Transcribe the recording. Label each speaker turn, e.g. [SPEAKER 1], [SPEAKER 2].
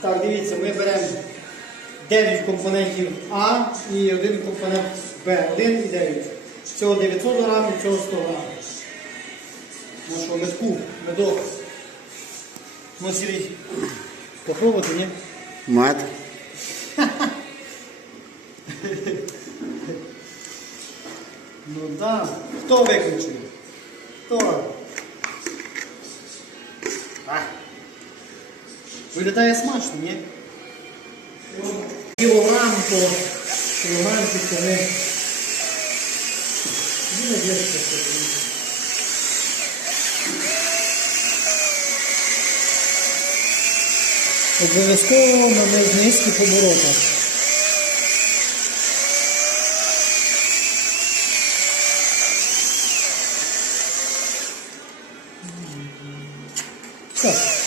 [SPEAKER 1] Так, дивіться, ми беремо 9 компонентів А і один компонент Б. 1 і 9. Цього 900 грамів, цього 100 грамів. Нашого медку, медок. Ну, Сергій, попробувати, ні?
[SPEAKER 2] Мед.
[SPEAKER 1] Ну да. Хто виключив? Хто? Виглядає смачно, ні? Кілограм по кілограм півтори. Ну, не що це. Обов'язково на з низьких оборотах. Так.